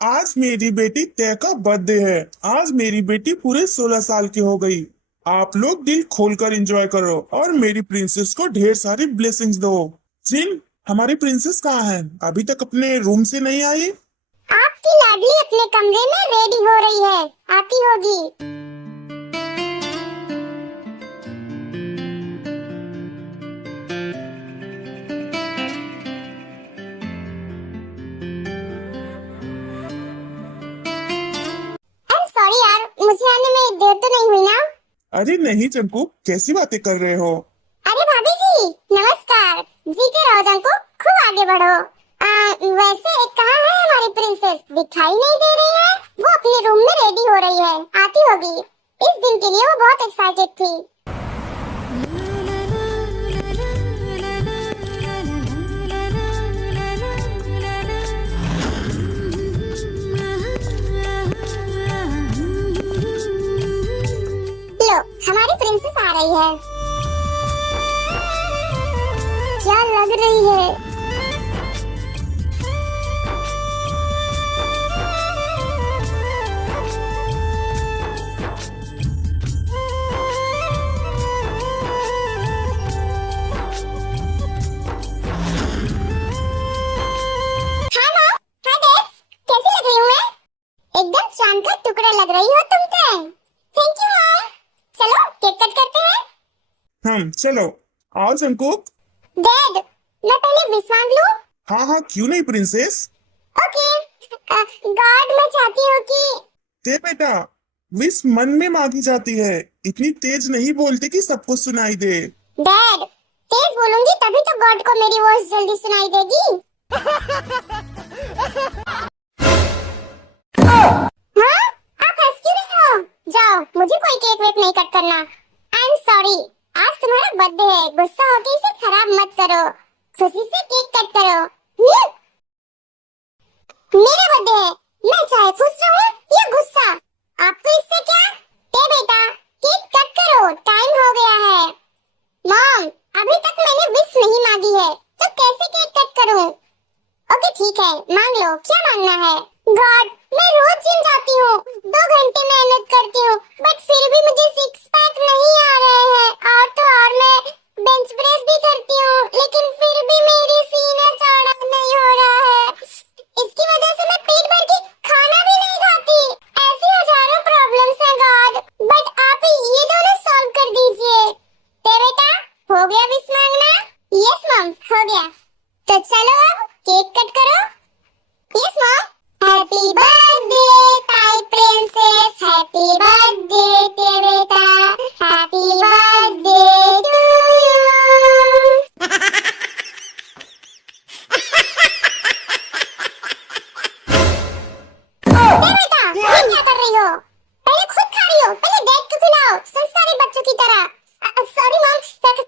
आज मेरी बेटी तय का बर्थडे है। आज मेरी बेटी पूरे 16 साल की हो गई। आप लोग दिल खोलकर एंजॉय करो और मेरी प्रिंसेस को ढेर सारी ब्लेसिंग्स दो। जिन, हमारी प्रिंसेस कहाँ है? अभी तक अपने रूम से नहीं आई। आपकी लाडली अपने कमरे में रेडी हो रही है, आती होगी। आई एम सॉरी यार, मुझे आने में देर तो नहीं हुई ना? अरे नहीं चंकू, कैसी बातें कर रहे हो? अरे भाभी जी, नमस्कार। जीते रहो जंकू, खूब आगे बढ़ो। वैसे कहाँ है हमारी प्रिंसेस? दिखाई नहीं दे रही है। वो अपने रूम में रेडी हो रही है, आती होगी। इस दिन के लिए वो बहुत एक्साइटेड थी। लो, हमारी प्रिंसेस आ रही है। क्या लग रही है? हाँ मॉम, हाँ डैड, कैसी लग रही हूँ मैं? एकदम चांद का टुकड़ा लग रही हो तुम तो। Thank you mom. चलो केक कट करते हैं। चलो। आओ चंकू। डैड, मैं पहले विश मांग लूं? हाँ हाँ, क्यों नहीं प्रिंसेस। ओके। गॉड, मैं चाहती हूँ कि दे बेटा, विश मन में मांगी जाती है, इतनी तेज नहीं बोलती कि सबको सुनाई दे। डैड, तेज बोलूंगी तभी तो गॉड को मेरी वॉइस जल्दी सुनाई देगी। हाँ, आप हंस क्यों रहे हो? जाओ, मुझे कोई केक वेक नहीं कट करना। आई एम सॉरी, आज तुम्हारा बर्थडे है, गुस्सा होके इसे खराब मत करो। खुशी से केक कट करो। मेरा बर्थडे है, मैं चाहे खुश रहूं या गुस्सा, आपको इससे क्या? ते बेटा, केक कट करो, टाइम हो गया है। मॉम, अभी तक मैंने विश नहीं मांगी है, तो कैसे केक कट करूं? ओके ठीक है, मांग लो, क्या मांगना है? गॉड, मैं रोज जिम जाती हूँ, 2 घंटे मेहनत करती हूँ, बट फिर भी मुझे सिक्स पैक नहीं आ रहे हैं। और तो और मैं बेंच प्रेस भी करती हूँ, लेकिन फिर भी मेरी सीना चौड़ा नहीं हो रहा है। इसकी वजह से मैं पेट भर के खाना भी नहीं खाती। ऐसी हजारों प्रॉब्लम्स हैं गॉड, बट आप ये दोनों सॉल्व कर दीजिए। ते बेटा, हो गया विश मांगना? यस मॉम, हो गया। तो चलो अब केक कट करो। Yes mom. Happy birthday my princess, happy birthday ते बेटा, हैप्पी बर्थडे टू यू। ते बेटा, ये क्या कर रही हो? पहले खुद खा रही हो, पहले डैड को खिलाओ, संस्कारी बच्चों की तरह। सॉरी मॉम,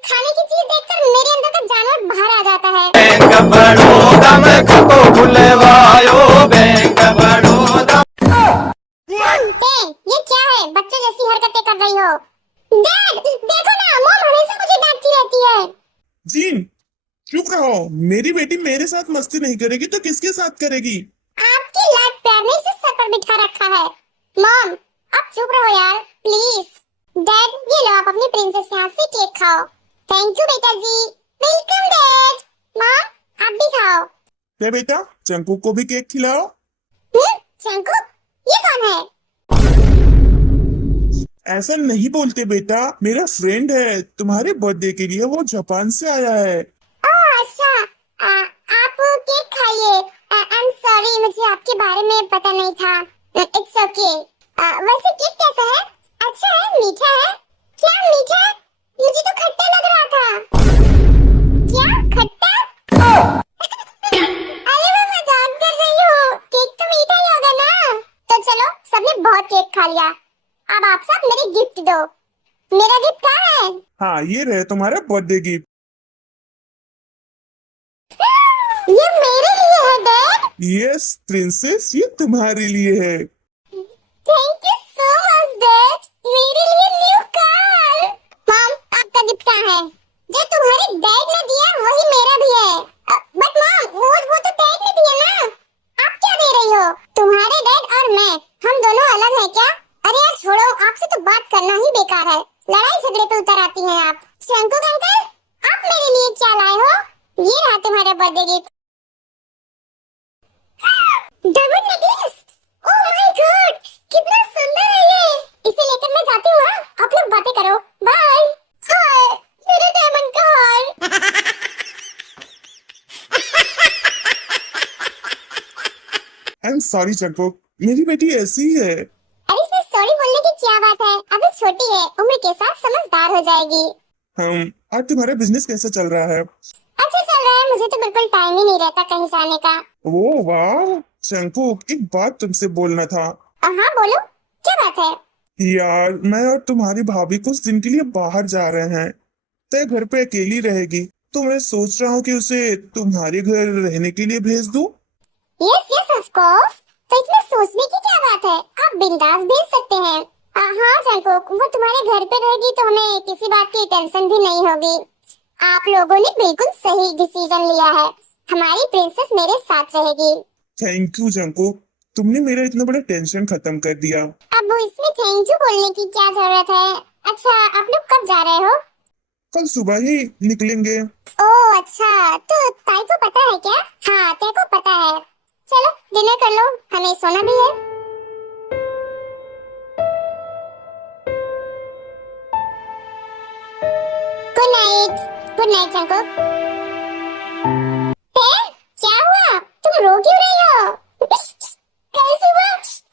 खाने की चीज देखकर मेरे अंदर का जानवर बाहर आ जाता है। बैंक बड़ौदा में खातो खुलवायो, बैंक बड़ौदा। ये क्या है? बच्चे जैसी हरकतें कर रही हो। डैड, देखो ना, मॉम हमेशा मुझे डांटती रहती है। जीन, चुप रहो। मेरी बेटी मेरे साथ मस्ती नहीं करेगी तो किसके साथ करेगी? आपकी लाड प्यार ने इसे सर पर बिठा रखा है। मॉम, आप चुप रहो यार, प्लीज। डैड, ये लो, आप अपनी प्रिंसेस के हाथ से केक खाओ। थैंक यू बेटा जी। Welcome dad. मॉम, आप भी खाओ। दे बेटा, चंकू को भी केक खिलाओ। चंकू, ये कौन है? ऐसा नहीं बोलते बेटा, मेरा फ्रेंड है। तुम्हारे बर्थडे के लिए वो जापान से आया है। ओह अच्छा, आप केक खाइए। आई एम सॉरी, मुझे आपके बारे में पता नहीं था। It's okay. वैसे केक कैसा है? अच्छा है, मीठा है? क्या मीठा है? मुझे तो खट्टा लग रहा था। क्या खट्टा? अरे मैं मजाक कर रही हूँ, केक तो मीठा ही होगा ना। तो चलो, सबने बहुत केक खा लिया, अब आप सब मेरे गिफ्ट दो। मेरा गिफ्ट कहाँ है? हाँ, ये रहे तुम्हारा बर्थडे गिफ्ट। ये मेरे लिए है डैड। यस प्रिंसेस, ये तुम्हारे लिए है। Thank you so much dad, मेरे लिए न्यू कार। मॉम, आपका गिफ्ट कहाँ है? जो तुम्हारे डैड ने दिया वही मेरा भी है। बट मॉम, वो तो डैड ने दिया ना, आप क्या दे रही हो? तुम्हारे डैड और मैं, हम दोनों अलग हैं क्या? अरे यार छोड़ो, आपसे तो बात करना ही बेकार है, लड़ाई झगड़े पे उतर आती हैं आप। शंकुक अंकल, आप मेरे लिए क्या लाए हो? ये रहा तुम्हारा birthday gift. Double necklace, oh my God, कितना सुंदर है ये। इसे लेकर मैं जाती हूँ, हाँ? आप लोग बातें करो, बाय। हाय, मेरे डायमंड का हार। आई एम सॉरी जंकुक, मेरी बेटी ऐसी ही है। अरे इसमें सॉरी बोलने की क्या बात है, अभी छोटी है, उम्र के साथ समझदार हो जाएगी। आज तुम्हारा बिजनेस कैसा चल रहा है? अच्छा चल रहा है, मुझे तो बिल्कुल टाइम ही नहीं रहता कहीं जाने का। ओ वाह जंकुक, एक बात तुमसे बोलना था। हाँ बोलो, क्या बात है? यार मैं और तुम्हारी भाभी कुछ दिन के लिए बाहर जा रहे हैं, तय घर पे अकेली रहेगी, तो मैं सोच रहा हूँ कि उसे तुम्हारे घर रहने के लिए भेज दूँ। यस यस ऑफ कोर्स, तो इसमें सोचने की क्या बात है, आप बिंदास भेज सकते हैं। हाँ जंकुक, वो तुम्हारे घर पे रहेगी तो हमें किसी बात की टेंशन भी नहीं होगी। आप लोगों ने बिल्कुल सही डिसीजन लिया है, हमारी प्रिंसेस मेरे साथ रहेगी। थैंक यू जंकुक, तुमने मेरा इतना बड़ा टेंशन खत्म कर दिया। अब इसमें थैंक यू बोलने की क्या जरूरत है। अच्छा आप लोग कब जा रहे हो? कल सुबह ही निकलेंगे। ओह अच्छा, तो ताई को पता है क्या? हाँ ताई को पता है। चलो डिनर कर लो, हमें सोना भी है। Good night Jungkook. क्या हुआ, तुम रो क्यों रही हो? कल सुबह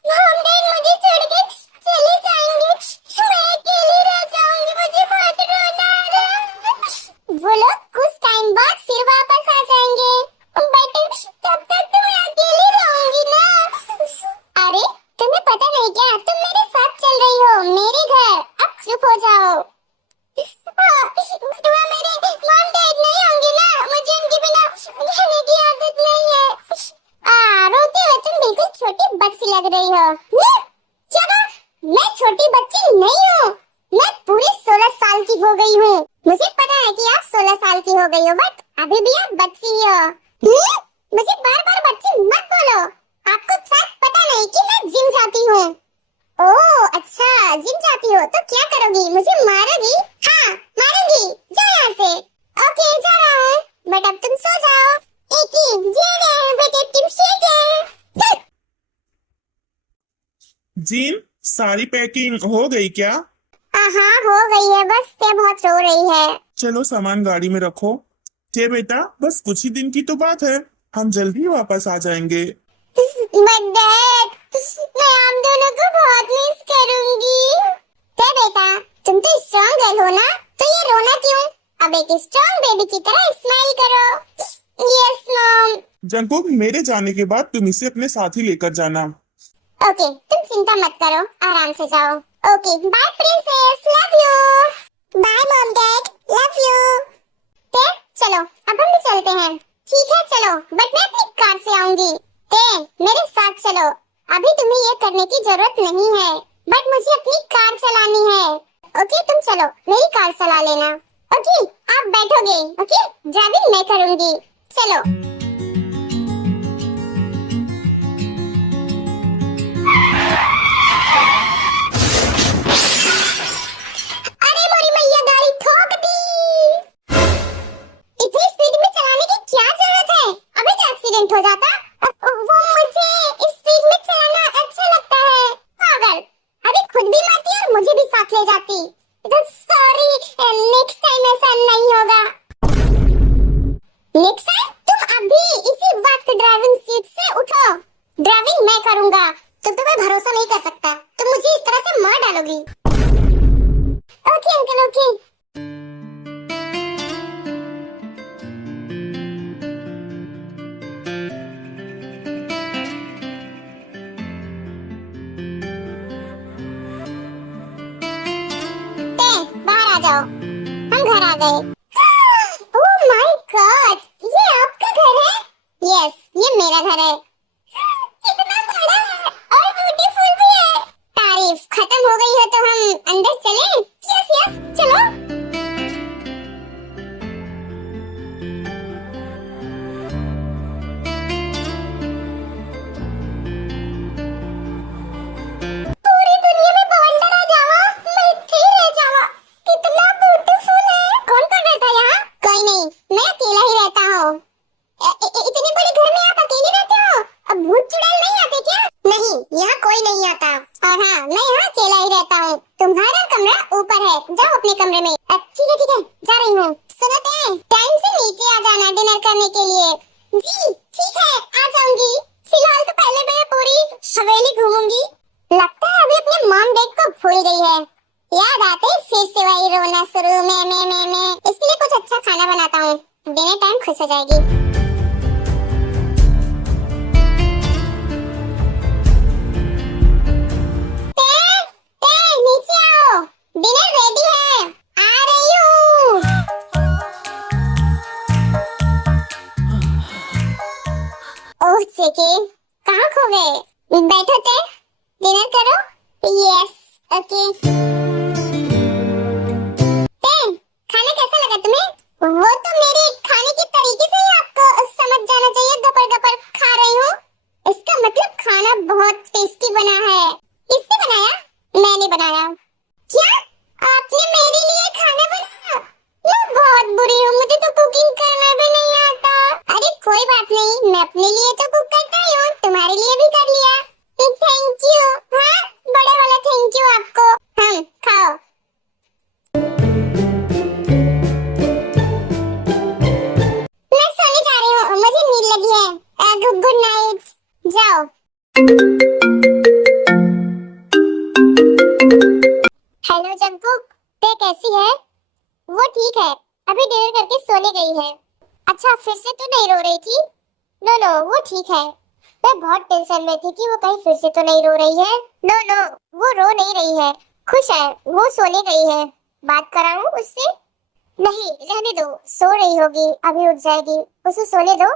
मॉम डैड मुझे छोड़ के चले जाएंगे, मैं अकेली रह जाऊंगी, मुझे बहुत रोना आ रहा है। वो लोग कुछ टाइम बाद फिर वापस आ जाएंगे, बट तब तक तो मैं अकेली रहूंगी ना। अरे तुम्हें पता नहीं क्या, तुम मेरे साथ चल रही हो मेरे घर, अब चुप हो जाओ। तो मेरे मॉम डैड नहीं होंगे ना, मुझे उनके बिना रहने की आदत नहीं है। रोते हुए तुम बिल्कुल छोटी बच्ची लग रही हो। चलो, मैं छोटी बच्ची नहीं हूँ, मैं पूरी 16 साल की हो गई हूँ। मुझे पता है कि आप 16 साल की हो गई हो, बट अभी भी आप बच्ची ही हो। मुझे बार बार बच्ची मत बोलो, आपको शायद पता नहीं कि मैं जिम जाती हूँ। ओह अच्छा, जिम जाती हो तो क्या करोगी, मुझे मारोगी? हाँ मारूंगी, जाओ यहाँ से। ओके जा रहा है, बट अब तुम सो जाओ। एक ही जे रहे हैं बेटे, तुम सो जाओ। जीन, सारी पैकिंग हो गई क्या? हाँ हो गई है, बस ते बहुत रो रही है। चलो सामान गाड़ी में रखो। थे बेटा, बस कुछ ही दिन की तो बात है, हम जल्दी वापस आ जाएंगे। बट डैड, मैं आप दोनों को बहुत मिस करूंगी। ते बेटा, तुम तो स्ट्रॉन्ग गर्ल हो ना, तो ये रोना क्यों? अब एक स्ट्रॉन्ग बेबी की तरह स्माइल करो। Yes mom. जंकुक, मेरे जाने के बाद तुम इसे अपने साथ ही लेकर जाना। ओके तुम चिंता मत करो, आराम से जाओ। Okay bye princess, love you. Bye mom dad, love you. ते चलो अब हम भी चलते हैं। ठीक है चलो, बट मैं अपनी कार से आऊंगी। ते मेरे साथ चलो, अभी तुम्हें ये करने की जरूरत नहीं है, बट मुझे अपनी कार चलानी है। ओके तुम चलो, मेरी कार चला लेना। ओके आप बैठोगे, ओके ड्राइविंग मैं करूंगी। चलो। अरे मोरी मैया, गाड़ी ठोक दी। इतनी स्पीड में चलाने की क्या जरूरत है, अभी तो एक्सीडेंट हो जाता। वो मुझे इस स्पीड में चलाना अच्छा लगता है। पागल, अभी खुद भी मरती और मुझे भी साथ ले जाती। सॉरी, नेक्स्ट टाइम ऐसा नहीं होगा। नेक्स्ट टाइम तुम अभी इसी वक्त ड्राइविंग सीट से उठो, ड्राइविंग मैं करूंगा। तुम तो मैं भरोसा नहीं कर सकता, तुम मुझे इस तरह से मार डालोगी। Okay uncle okay. बाहर आ जाओ, हम घर आ गए। ओह माय गॉड, ये आपका घर है? यस, ये मेरा घर है। कितना बड़ा है और ब्यूटीफुल भी है। तारीफ खत्म हो गई है तो हम अंदर चलें? यस यस चलो। जाओ अपने कमरे में। ठीक है जा रही हूँ। सुनो ते, टाइम से नीचे आ जाना डिनर करने के लिए। जी ठीक है, आ जाऊंगी। फिलहाल तो पहले मैं पूरी हवेली घूमूंगी। लगता है अभी अपने मॉम डैड को भूल गई है। याद आते ही फिर से वही रोना शुरू। मैं इसके लिए कुछ अच्छा खाना बनाता हूँ, डिनर टाइम खुश हो जाएगी। नीचे आओ, डिनर रेडी है। आ रही हूँ। ओह जेके, कहाँ खो गए? बैठो ते, डिनर करो। Yes okay. ते, खाना कैसा लगा तुम्हें? वो तो मेरे खाने के तरीके से ही आपको समझ जाना चाहिए। गपर खा रही हूँ, इसका मतलब खाना बहुत टेस्टी बना है। किसने बनाया? मैंने बनाया। क्या आपने मेरे लिए खाना बनाया? मैं बहुत बुरी हूँ, मुझे तो कुकिंग करना भी नहीं आता। अरे कोई बात नहीं, मैं अपने लिए तो कुक करता ही हूँ, तुम्हारे लिए भी कर लिया। Thank you. हाँ, बड़े वाला थैंक यू आपको। खाओ। मैं सोने जा रही हूँ, मुझे नींद लगी है। Good night. जाओ। हेलो जंकुक, ते कैसी है? वो ठीक है, अभी डिनर करके सोने गई है। अच्छा, फिर से तो नहीं रो रही थी? नो वो ठीक है। मैं बहुत टेंशन में थी कि वो कहीं फिर से तो नहीं रो रही है। नो वो रो नहीं रही है, खुश है। वो सोने गई है। बात कराऊं उससे? नहीं रहने दो, सो रही होगी, अभी उठ जाएगी, उसे सोने दो।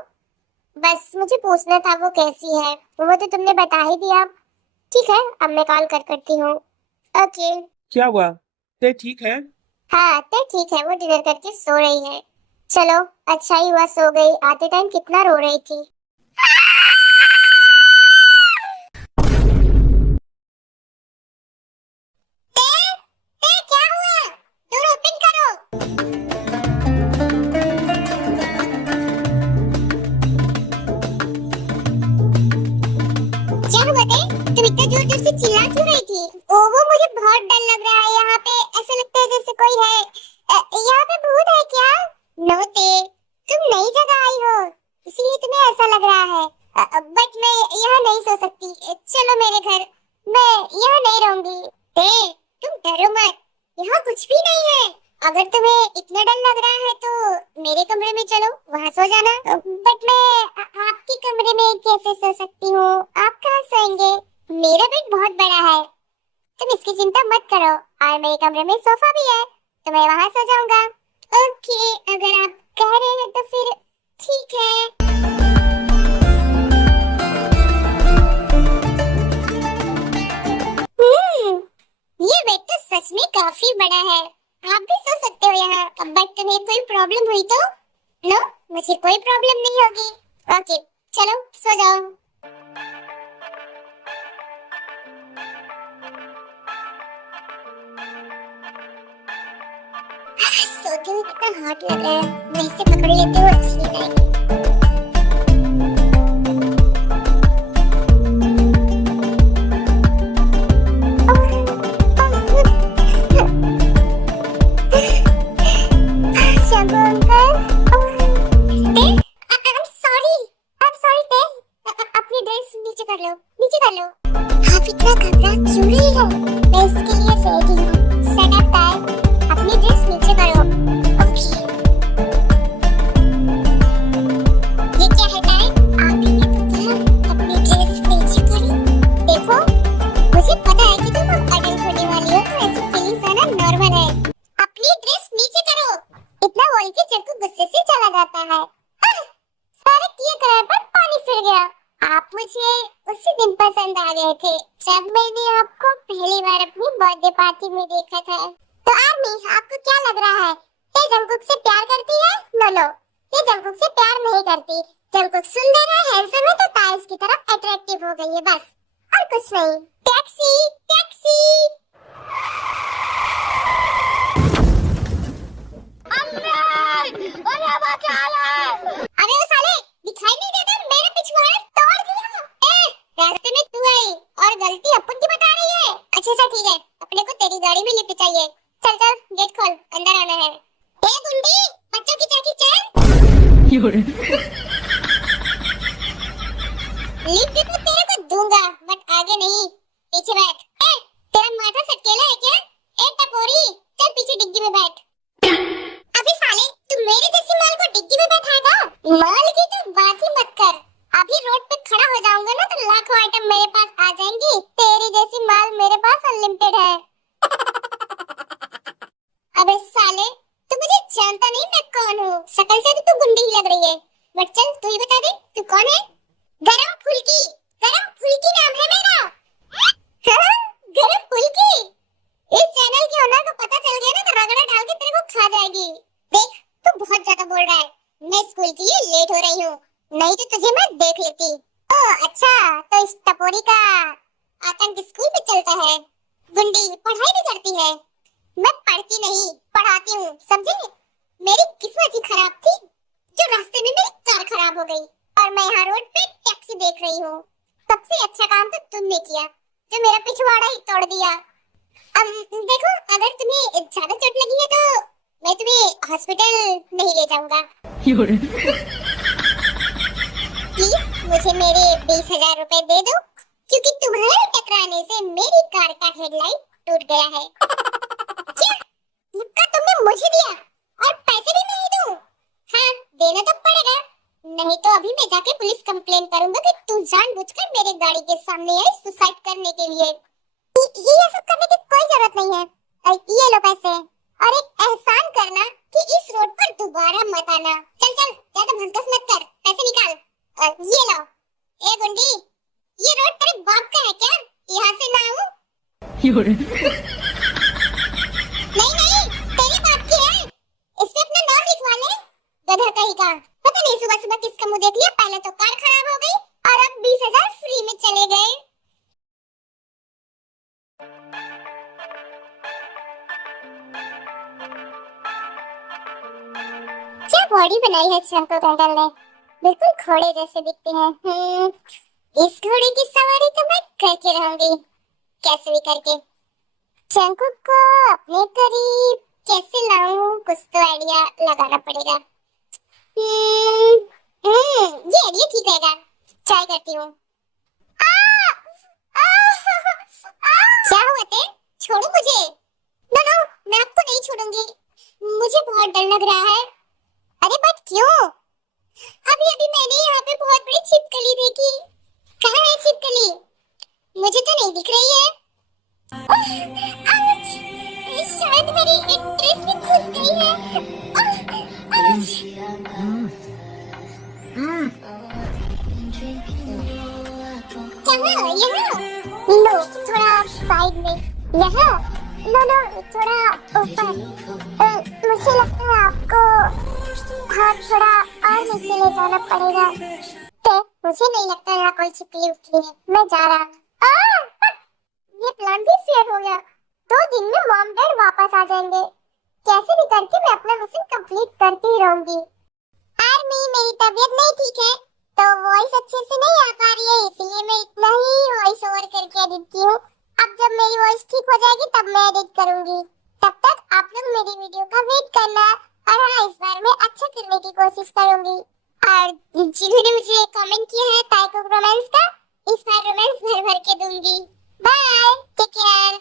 बस मुझे पूछना था वो कैसी है। वो तो तुमने बता ही दिया। ठीक है, अब मैं कॉल करती हूँ। ओके। क्या हुआ? ते ठीक है? हाँ तो ठीक है, वो डिनर करके सो रही है। चलो अच्छा ही हुआ सो गई, आते टाइम कितना रो रही थी। ते क्या हुआ? डोर ओपन करो। क्या हुआ ते? तुम इतना जोर से चिल्ला क्यों रही थी? वो मुझे बहुत डर लग रहा है। यहाँ पे ऐसा लगता है जैसे कोई है। यहाँ पे भूत है क्या? नो ते, तुम नई जगह आई हो, इसीलिए तुम्हें ऐसा लग रहा है। बट मैं यहाँ नहीं सो सकती। चलो मेरे घर, मैं यहाँ नहीं रहूंगी। ते, तुम डरो मत, यहाँ कुछ भी नहीं है। अगर तुम्हें इतना डर लग रहा है तो मेरे कमरे में चलो, वहाँ सो जाना। बट मैं आपके कमरे में कैसे सो सकती हूँ? आप कहाँ सोएंगे? मेरा बेड बहुत बड़ा है, तुम इसकी चिंता मत करो। और मेरे कमरे में सोफा भी है, तो मैं वहाँ सो जाऊंगा। ओके, अगर आप कह रहे हैं तो फिर ठीक है। ये बेड तो सच में काफी बड़ा है। आप भी सो सकते हो यहाँ। बट तुम्हें कोई प्रॉब्लम हुई तो? नो, मुझे कोई प्रॉब्लम नहीं होगी। ओके, चलो सो जाओ। सोते हुए कितना हॉट लग रहा है। मैं इसे पकड़ लेती हूँ, अच्छी लगेगी। नीचे कर लो। आप इतना घबरा क्यों रही हो? मैं इसके लिए रेडी हूँ। सेट अप टाइम, अपनी ड्रेस नीचे करो। ओके। ये क्या है टाइम? आपने पता है, अपनी ड्रेस नीचे करो। देखो, मुझे पता है कि तुम अब अडल्ट होने वाली हो, तो ऐसी फीलिंग्स आना नॉर्मल है। अपनी ड्रेस नीचे करो। इतना बोल के जंकुक गुस्से से चला जाता है। सारे किए कराए पर पानी फिर गया। आप मुझे उसी दिन पसंद आ गए थे जब मैंने आपको पहली बार अपनी बर्थडे पार्टी में देखा था। तो आर्मी, आपको क्या लग रहा है? ये जंकुक से प्यार करती है? नो, ये जंकुक से प्यार नहीं करती। जंकुक सुंदर है, हैंडसम है, तो ताइस की तरफ अट्रैक्टिव हो गई है, बस और कुछ नहीं। Taxi taxi. अबे वो साले दिखाई नहीं देते, मेरे पिछवाड़े तोड़ दिया। रास्ते में तू आई और गलती अपन की बता रही है। अच्छा ठीक है, अपने को तेरी गाड़ी में लिफ्ट चाहिए। चल चल गेट खोल, अंदर आना है। ए गुंडी, बच्चों की चाकी चल। लिफ्ट तो तेरे को दूंगा, बट आगे नहीं, पीछे बैठ। ए, तेरा माथा सटकेला है क्या? ए टपोरी, चल पीछे डिग्गी में बैठ। अभी साले, तू मेरे जैसी माल को डिग्गी में बैठाएगा? माल की तो बात ही मत कर। अभी रोड पे खड़ा हो जाऊंगा ना तो लाखों आइटम मेरे पास आ जाएंगी। तेरी जैसी माल मेरे पास अनलिमिटेड है। अबे साले, तू मुझे जानता नहीं मैं कौन हूँ। शक्ल से तो तू गुंडी ही लग रही है, बट चल तू ही बता दे तू कौन है। गरम फुल्की, गरम फुल्की नाम है मेरा। हाँ, गरम फुल्की। इस चैनल के ओनर को पता चल गया ना तो रगड़ा डाल के तेरे को खा जाएगी। देख, तू बहुत ज्यादा बोल रहा है। मैं स्कूल के लिए लेट हो रही हूँ, नहीं तो तुझे मैं देख लेती। ओह अच्छा, तो इस टपोरी का आतंक स्कूल में चलता है। गुंडी पढ़ाई भी करती है। मैं पढ़ती नहीं, पढ़ाती हूँ, समझे? मेरी किस्मत ही खराब थी जो रास्ते में मेरी कार खराब हो गई और मैं यहाँ रोड पे टैक्सी देख रही हूँ। सबसे अच्छा काम तो तुमने किया जो मेरा पिछवाड़ा ही तोड़ दिया। देखो, अगर तुम्हें ज्यादा चोट लगी है तो मैं तुम्हें हॉस्पिटल नहीं ले जाऊंगा। प्लीज मुझे मेरे 20,000 रुपए दे दो, क्योंकि तुम्हारे टकराने से मेरी कार का हेडलाइट टूट गया है। क्या धक्का तुमने मुझे दिया और पैसे भी मैं ही दूं? हाँ, देना तो पड़ेगा, नहीं तो अभी मैं जाके पुलिस कंप्लेन करूंगा कि तू जानबूझकर मेरे गाड़ी के सामने आई सुसाइड करने के लिए। ये सब करने की कोई जरूरत नहीं है। ये लो पैसे और एक एहसान करना कि इस रोड पर दोबारा मत आना। चल चल, ज्यादा भड़कस मत कर, पैसे निकाल। ये लो। ए गुंडी, ये रोड तेरे बाप का है क्या? यहाँ से ना आऊं? नहीं नहीं, तेरे बाप की है। इस पे अपना नाम लिखवा ले, गधा कहीं का। पता नहीं सुबह सुबह किसका मुंह देख लिया। पहले तो कार खराब हो गई और अब 20,000 फ्री में चले गए। क्या बॉडी बनाई है चंको कैंडल ने, बिल्कुल घोड़े जैसे दिखते हैं। इस घोड़े की सवारी तो मैं करके रहूंगी, कैसे भी करके। चंको को अपने करीब कैसे लाऊं, कुछ तो आइडिया लगाना पड़ेगा। ये आइडिया ठीक रहेगा, ट्राई करती हूँ। क्या हुआ ते? छोड़ो मुझे। नो नो, मैं आपको नहीं छोड़ूंगी, मुझे बहुत डर लग रहा है। अरे बट क्यों? अभी अभी मैंने यहाँ पे बहुत बड़ी छिपकली देखी। कहाँ है छिपकली? मुझे तो नहीं दिख रही है। आउच! शायद मेरी ड्रेस भी खुस गई है। आउच! कहाँ? यहाँ? लो, थोड़ा साइड में। यहाँ? नो नो, थोड़ा ऊपर। मुझे लगता है आपको हाथ थोड़ा और नीचे ले जाना पड़ेगा। ते, मुझे नहीं लगता यहाँ कोई छिपकली उठली है। मैं जा रहा। ये प्लान भी फेल हो गया। 2 दिन में मॉम डैड वापस आ जाएंगे। कैसे भी करके मैं अपना मिशन कंप्लीट करती ही रहूंगी। आर्मी, मेरी तबीयत नहीं ठीक है तो वॉइस अच्छे से नहीं आ पा रही है, इसलिए मैं इतना ही वॉइस ओवर करके एडिट की हूँ। अब जब मेरी वॉइस ठीक हो जाएगी तब मैं एडिट करूंगी। तब तक आप लोग मेरी वीडियो का वेट करना और हाँ, इस बार मैं अच्छा करने की कोशिश करूंगी। और जिन्होंने मुझे कमेंट किया है ताइको रोमांस का, इस बार रोमांस भर भर के दूंगी। Bye, take care.